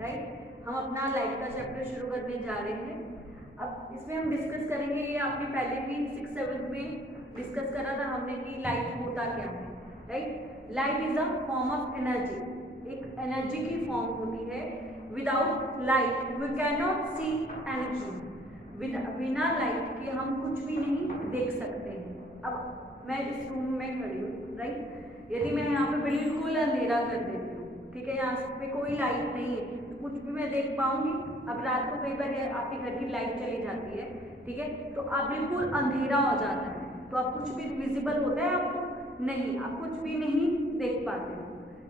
Right. हम अपना light का चैप्टर शुरू करने जा रहे हैं। अब इसमें हम डिस्कस करेंगे, ये आपने पहले भी 6-7 में डिस्कस करा था हमने कि लाइट होता क्या है, right. Light is a form of energy, एक एनर्जी की फॉर्म होती है। Without light we can not see anything, बिना लाइट के हम कुछ भी नहीं देख सकते हैं। अब मैं इस रूम में खड़ी हूँ, राइट। यदि मैं यहाँ पे बिल्कुल अंधेरा कर देती हूँ, ठीक है, यहाँ पे कोई लाइट नहीं है, तो कुछ भी मैं देख पाऊंगी। अब रात को कई बार आपके घर की लाइट चली जाती है, ठीक है, तो आप बिल्कुल अंधेरा हो जाता है, तो आप कुछ भी विजिबल होता है आपको नहीं, आप कुछ भी नहीं देख पाते हो,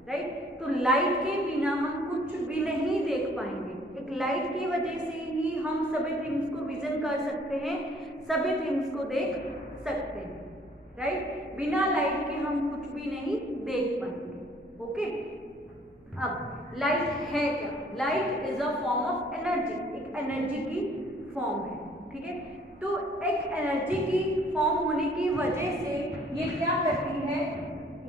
राइट। तो लाइट के बिना हम कुछ भी नहीं देख पाएंगे। एक लाइट की वजह से ही हम सभी थिंग्स को विजन कर सकते हैं, सभी थिंग्स को देख सकते हैं, राइट। बिना लाइट के हम कुछ भी नहीं देख पाएंगे। ओके, अब लाइट है क्या? Light is a form of energy, एक एनर्जी की फॉर्म है, ठीक है। तो एक एनर्जी की फॉर्म होने की वजह से ये क्या करती है,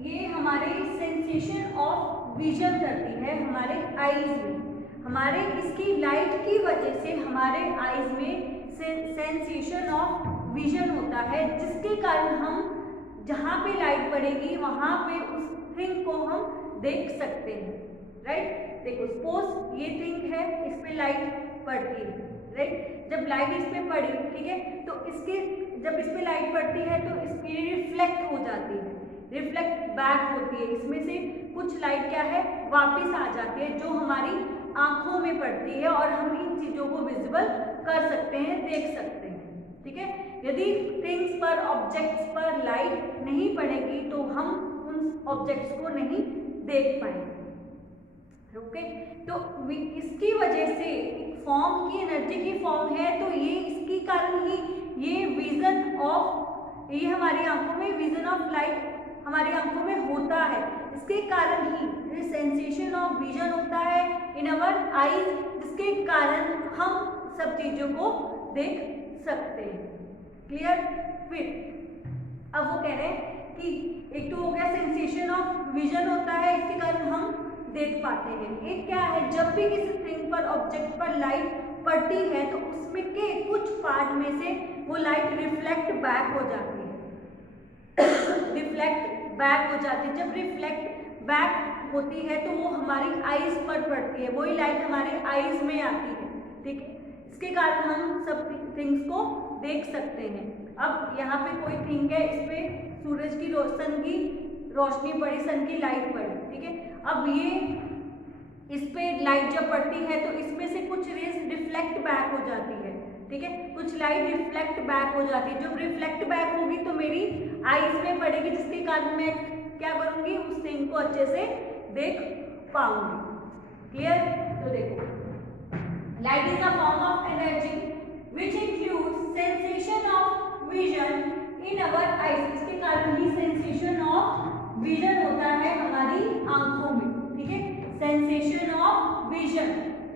ये हमारे सेंसेशन ऑफ विजन करती है हमारे आईज में। हमारे इसकी लाइट की वजह से हमारे आईज में सेंसेशन ऑफ विजन होता है, जिसके कारण हम जहाँ पे लाइट पड़ेगी वहाँ पे उस थिंग को हम देख सकते हैं, राइट। देखो सपोज ये थिंग है, इस पे लाइट पड़ती है, राइट। जब लाइट इस पे पड़ी, ठीक है, तो इसके जब इस पे लाइट पड़ती है तो इसकी रिफ्लेक्ट हो जाती है, रिफ्लेक्ट बैक होती है। इसमें से कुछ लाइट क्या है, वापस आ जाती है, जो हमारी आंखों में पड़ती है और हम इन चीजों को विजिबल कर सकते हैं, देख सकते हैं, ठीक है। यदि थिंग्स पर, ऑब्जेक्ट्स पर लाइट नहीं पड़ेगी तो हम उन ऑब्जेक्ट्स को नहीं देख पाएंगे। ओके, तो इसकी वजह से एक फॉर्म की एनर्जी की फॉर्म है, तो ये इसके कारण ही ये विजन ऑफ, ये हमारी आंखों में विजन ऑफ लाइट हमारी आंखों में होता है, इसके कारण ही ये सेंसेशन ऑफ विजन होता है इन अवर आईज, जिसके कारण हम सब चीजों को देख सकते हैं। क्लियर? फिर अब वो कह रहे हैं कि एक तो हो गया सेंसेशन ऑफ विजन होता है, इसके कारण हम देख पाते हैं। एक क्या है, जब भी किसी थिंग पर, ऑब्जेक्ट पर लाइट पड़ती है तो उसमें के कुछ पार्ट में से वो लाइट रिफ्लेक्ट बैक हो जाती है रिफ्लेक्ट बैक हो जाती है। जब रिफ्लेक्ट बैक होती है तो वो हमारी आईज पर पड़ती है, वही लाइट हमारे आईज में आती है, ठीक है। इसके कारण हम सब थिंग्स को देख सकते हैं। अब यहाँ पे कोई थिंग है, इस पे सूरज की रोशनी पड़ी, सन की लाइट पड़ी, ठीक है। अब ये इस पे लाइट जब पड़ती है तो इसमें से कुछ रेज रिफ्लेक्ट बैक हो जाती है, ठीक है, कुछ लाइट रिफ्लेक्ट बैक हो जाती है। जब रिफ्लेक्ट बैक होगी तो मेरी आईज में पड़ेगी, जिसके कारण मैं क्या करूंगी, उस थिंग को अच्छे से देख पाऊंगी। क्लियर? तो देखो, light is a form of energy which includes sensation of vision in our eyes. इसके कारण ही सेंसेशन ऑफ विजन होता है हमारी आंखों में, ठीक है, sensation of vision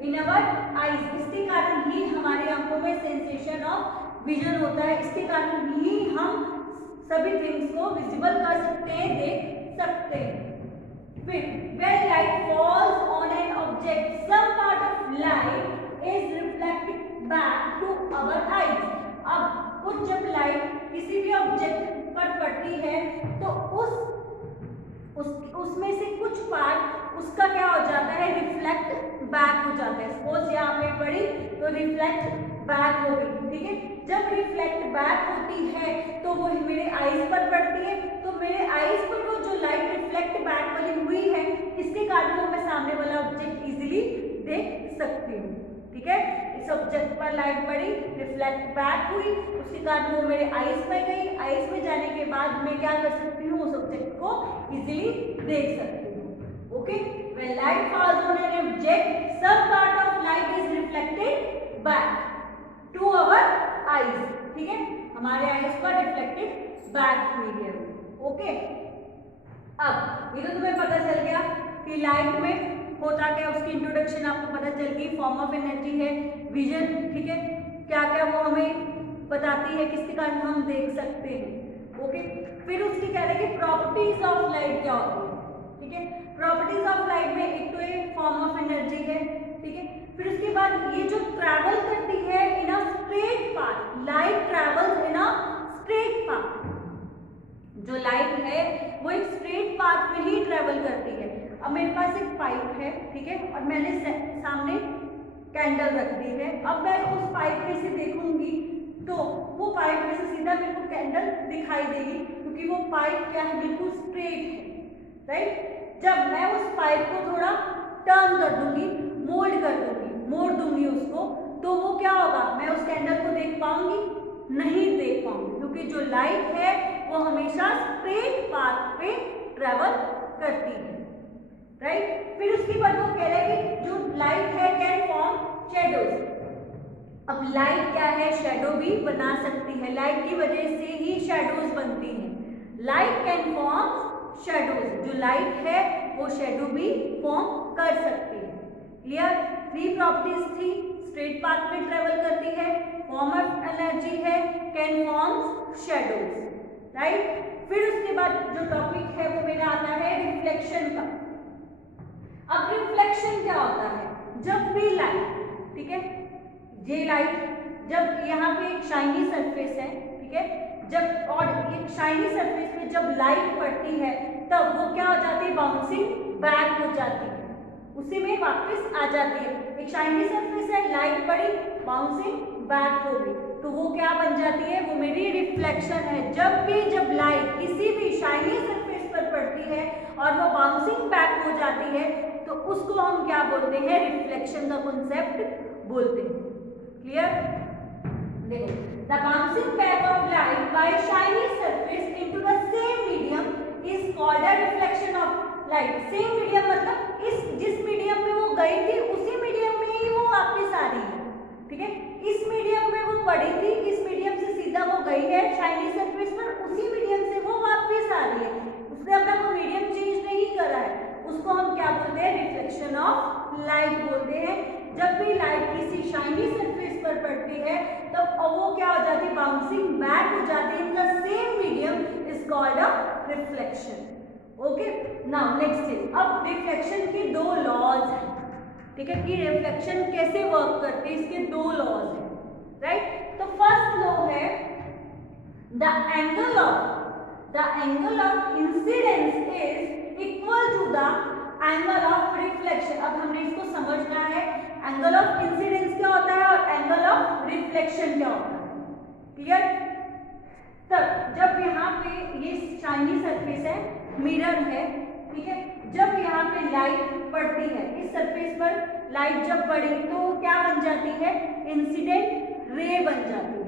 in our eyes, इसके कारण ही हमारी आंखों में सेंसेशन ऑफ विजन होता है, इसके कारण ही हम सभी थिंग्स को विजिबल कर सकते हैं, देख सकते हैं। फिर when light falls on an object, some part of light is reflected back to our eyes. अब कुछ जब लाइट किसी भी ऑब्जेक्ट पर पड़ती है तो उसमें से कुछ पार्ट उसका क्या हो जाता है, रिफ्लेक्ट बैक हो जाता है। सपोज यहाँ पे पड़ी तो रिफ्लेक्ट बैक हो गई, ठीक है। जब रिफ्लेक्ट बैक होती है तो वो मेरे आईज पर पड़ती है, तो मेरे आईज पर वो जो लाइट रिफ्लेक्ट बैक वाली हुई है, इसके कारण वो मैं सामने वाला ऑब्जेक्ट इजीली देख सकती हूँ, ठीक है। इस ऑब्जेक्ट पर लाइट पड़ी, रिफ्लेक्ट बैक हुई, उसके कारण वो मेरे आईज में गई, आईज में जाने के बाद मैं क्या कर सकती हूँ, उस ऑब्जेक्ट को इजीली देख सकती हूँ। Okay, when light falls on an object, some part of light is reflected back to our eyes, ठीक है, हमारे आईज पर रिफ्लेक्टेड बैक हुई है। ओके, अब ये तो तुम्हें पता चल गया कि लाइट में होता क्या, उसकी इंट्रोडक्शन आपको पता चल गई, फॉर्म ऑफ एनर्जी है, विजन, ठीक है, क्या क्या वो हमें बताती है, किसके कारण हम देख सकते हैं। ओके, फिर उसकी कह रहे हैं कि प्रॉपर्टीज ऑफ लाइट क्या होती है, ठीक है। प्रॉपर्टीज ऑफ लाइट में एक तो ये फॉर्म ऑफ एनर्जी है, ठीक है, और मैंने सामने कैंडल रख दी है। अब मैं उस पाइप में से देखूंगी तो वो पाइप में से सीधा मेरे को कैंडल दिखाई देगी, क्योंकि वो पाइप क्या है, बिल्कुल स्ट्रेट है, राइट। जब मैं उस पाइप को थोड़ा टर्न कर दूंगी, मोल्ड कर दूंगी, मोड़ दूंगी उसको, तो वो क्या होगा, मैं उस कैंडल को देख पाऊंगी, नहीं देख पाऊंगी, क्योंकि जो लाइट है वो हमेशा स्ट्रेट पाथ पे ट्रेवल करती है, राइट। फिर उसके बाद वो कह रहा है कि जो लाइट है कैन फॉर्म शेडोज। अब लाइट क्या है, शेडो भी बना सकती है, लाइट की वजह से ही शेडोज बनती हैं। लाइट कैन फॉर्म शेडोज, जो लाइट है वो शेडो भी फॉर्म कर सकती है। क्लियर, 3 प्रॉपर्टीज थी, स्ट्रेट पाथ में ट्रेवल करती है, फॉर्म ऑफ एनर्जी है, कैन फॉर्म शेडोज, राइट। फिर उसके बाद जो टॉपिक है वो मेरा आता है रिफ्लेक्शन का। अब रिफ्लेक्शन क्या होता है, जब भी लाइट, ठीक है, ये लाइट जब यहाँ पे एक शाइनी सरफेस है, ठीक है, जब और एक शाइनी सरफेस पे जब लाइट पड़ती है तब वो क्या हो जाती है, बाउंसिंग बैक हो जाती है, उसी में वापस आ जाती है। एक शाइनी सरफेस है, लाइट पड़ी, बाउंसिंग बैक हो गई, तो वो क्या बन जाती है, वो मेरी रिफ्लेक्शन है। जब लाइट किसी भी शाइनी सरफेस पर पड़ती है और वो बाउंसिंग बैक हो जाती है तो उसको हम क्या बोलते हैं, रिफ्लेक्शन का कॉन्सेप्ट बोलते हैं। क्लियर, देखो, the bouncing back of light by shiny surface into the same medium is called a reflection of light. Same medium मतलब जिस मीडियम में वो गई थी उसी मीडियम में ही वो वापस आ रही है, ठीक है। इस मीडियम में वो पड़ी थी, इस मीडियम से सीधा वो गई है शाइनी सरफेस पर, उसी मीडियम से वो वापस आ रही है, उसने अपना वो मीडियम चेंज नहीं करा है, उसको हम क्या बोलते हैं, रिफ्लेक्शन ऑफ लाइट बोलते हैं। जब भी लाइट किसी शाइनी सरफेस पर पड़ती है तब वो क्या हो जाती है, बाउंसिंग बैक हो जाती है in the same medium is called a reflection. Okay, now next is, अब रिफ्लेक्शन के 2 लॉज हैं, ठीक है, कि रिफ्लेक्शन कैसे वर्क करते हैं, इसके 2 लॉज हैं, राइट। तो फर्स्ट लॉ है the angle of incidence is equal to the angle of reflection. अब हमने इसको समझना है, एंगल ऑफ इंसिडेंस क्या होता है और एंगल ऑफ रिफ्लेक्शन क्या होता है। क्लियर, तब जब यहाँ पे ये शाइनी सरफेस है, मिरर है, ठीक है, जब यहाँ पे लाइट पड़ती है, इस सरफेस पर लाइट जब पड़ी तो क्या बन जाती है, इंसिडेंट रे बन जाती है।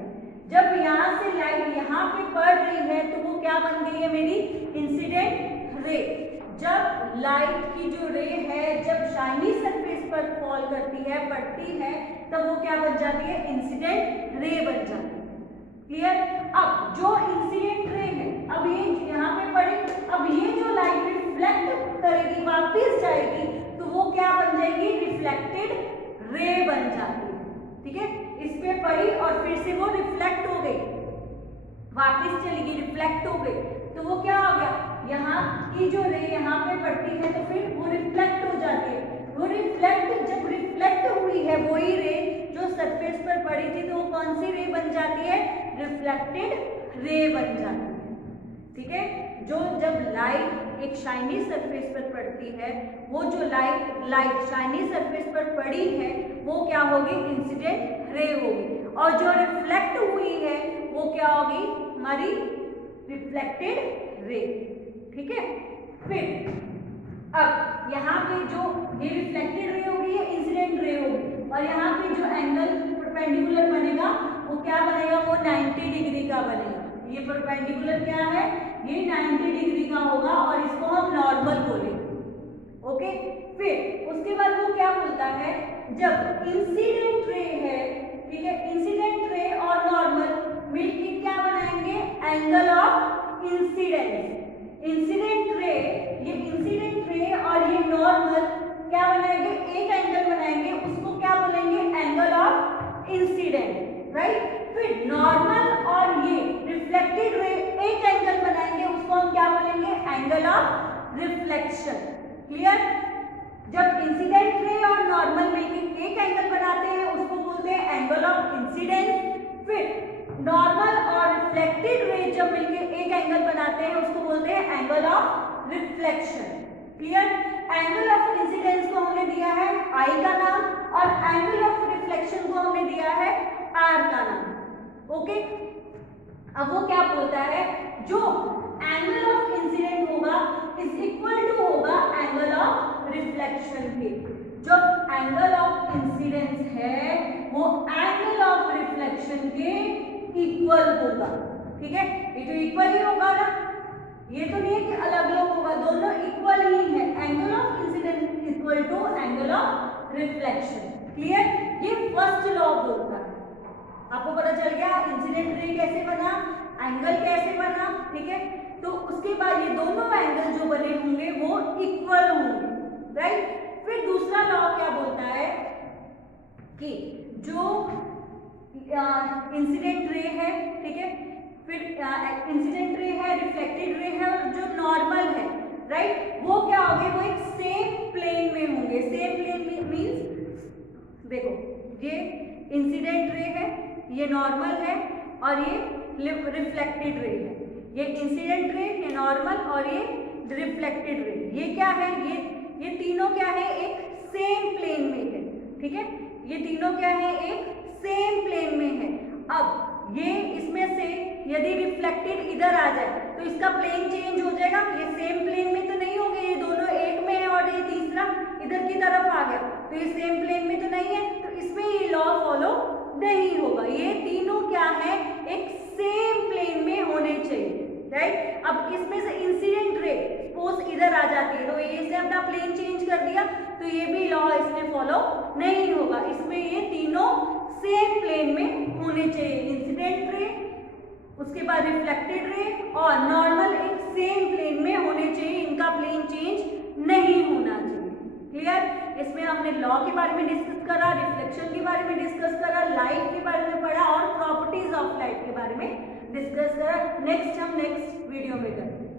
जब यहाँ से लाइट यहाँ पे पड़ रही है तो वो क्या बन गई है, मेरी इंसिडेंट रे। जब लाइट की जो रे है जब शाइनी सरफेस पर फॉल करती है, पड़ती है, तब वो क्या बन जाती है, इंसिडेंट रे बन जाती है। क्लियर, अब जो इंसिडेंट रे है, अब ये यहाँ पे पड़ी, अब ये जो लाइट रिफ्लेक्ट करेगी, वापस जाएगी, तो वो क्या बन जाएगी, रिफ्लेक्टेड रे बन जाती है, ठीक है। इस पे पड़ी और फिर से वो रिफ्लेक्ट हो गई, वापस चली गई, रिफ्लेक्ट हो गई, तो वो क्या हो गया, यहाँ की जो रे यहाँ पे पड़ती है तो फिर वो रिफ्लेक्ट हो जाती है। वो रिफ्लेक्ट जब रिफ्लेक्ट हुई है वही रे जो सरफेस पर पड़ी थी, तो वो कौन सी रे बन जाती है, रिफ्लेक्टेड रे बन जाती है, ठीक है। जो जब लाइट एक शाइनी सरफेस पर पड़ती है, वो जो लाइट शाइनी सरफेस पर पड़ी है वो क्या होगी, इंसिडेंट रे होगी, और जो रिफ्लेक्ट हुई है वो क्या होगी, हमारी रिफ्लेक्टेड रे, ठीक है। फिर अब यहाँ पे जो ये रिफ्लेक्टेड रे होगी, ये इंसिडेंट रे होगी, और यहाँ पे जो एंगल परपेंडिकुलर बनेगा वो क्या बनेगा, वो 90 डिग्री का बनेगा। ये परपेंडिकुलर क्या है, ये 90 डिग्री का होगा और इसको हम नॉर्मल बोलेंगे। ओके, फिर उसके बाद वो क्या बोलता है, जब इंसिडेंट रे है, ठीक है, इंसिडेंट रे और नॉर्मल मिलकर क्या बनाएंगे, angle of incidence. Incident ray, ये इंसिडेंट रे और ये नॉर्मल क्या बनाएंगे, एक एंगल बनाएंगे, उसको क्या बोलेंगे, एंगल ऑफ इंसिडेंट, राइट। फिर नॉर्मल और ये रिफ्लेक्टेड रे एक एंगल बनाएंगे, उसको हम क्या बोलेंगे, एंगल ऑफ रिफ्लेक्शन। क्लियर, जब इंसिडेंट रे और नॉर्मल मिलकर एक एंगल बनाते हैं उसको बोलते हैं एंगल ऑफ इंसिडेंस। फिर नॉर्मल और रिफ्लेक्टेड रे जब मिलकर एक एंगल बनाते हैं उसको बोलते हैं angle of reflection. Clear, angle of incidence को हमने दिया है आई का नाम और एंगल ऑफ रिफ्लेक्शन को हमने दिया है आर का नाम। ओके, अब वो क्या बोलता है, जो एंगल ऑफ इंसिडेंट होगा इज इक्वल टू होगा एंगल ऑफ रिफ्लेक्शन के। जो एंगल ऑफ इंसिडेंस है वो एंगल ऑफ रिफ्लेक्शन के इक्वल होगा। ठीक है, ये तो इक्वल ही होगा ना, ये तो नहीं है कि अलग अलग होगा, दोनों इक्वल ही है। Angle of incidence equal to angle of reflection. Clear, ये फर्स्ट लॉ बोलता है। आपको पता चल गया इंसिडेंट रे कैसे बना, एंगल कैसे बना। ठीक है, तो उसके बाद ये दोनों एंगल जो बने होंगे वो इक्वल होंगे, राइट। फिर दूसरा लॉ क्या बोलता है कि जो इंसिडेंट रे है, ठीक है, फिर इंसिडेंट रे है, रिफ्लेक्टेड रे है और जो नॉर्मल है, राइट, वो क्या होंगे, वो एक सेम प्लेन में होंगे। सेम प्लेन मींस देखो, ये इंसिडेंट रे है, ये नॉर्मल है और ये रिफ्लेक्टेड रे है। ये इंसिडेंट रे, ये नॉर्मल और ये रिफ्लेक्टेड रे, ये क्या है, ये तीनों क्या है, एक सेम प्लेन में है। ठीक है, ये तीनों क्या है, एक सेम प्लेन में है। अब ये इसमें से यदि रिफ्लेक्टेड इधर आ जाए तो इसका प्लेन चेंज हो जाएगा। ये सेम प्लेन में तो नहीं होंगे, ये दोनों एक में है और ये तीसरा इधर की तरफ आ गया तो ये सेम प्लेन में तो नहीं है, तो इसमें ये लॉ फॉलो नहीं होगा। ये तीनों क्या है, एक सेम प्लेन में होने चाहिए, राइट। अब इसमें से इंसिडेंट रे सपोज इधर आ जाती है तो ये इसने अपना प्लेन चेंज कर दिया तो ये भी लॉ इसमें फॉलो नहीं होगा। इसमें ये तीनों सेम प्लेन में होने चाहिए, इंसिडेंट रे, उसके बाद रिफ्लेक्टेड रे और नॉर्मल एक सेम प्लेन में होने चाहिए, इनका प्लेन चेंज नहीं होना चाहिए। क्लियर, इसमें हमने लॉ के बारे में डिस्कस करा, रिफ्लेक्शन के बारे में डिस्कस करा, लाइट के बारे में पढ़ा और प्रॉपर्टीज ऑफ लाइट के बारे में डिस्कस करा। नेक्स्ट हम नेक्स्ट वीडियो में करेंगे।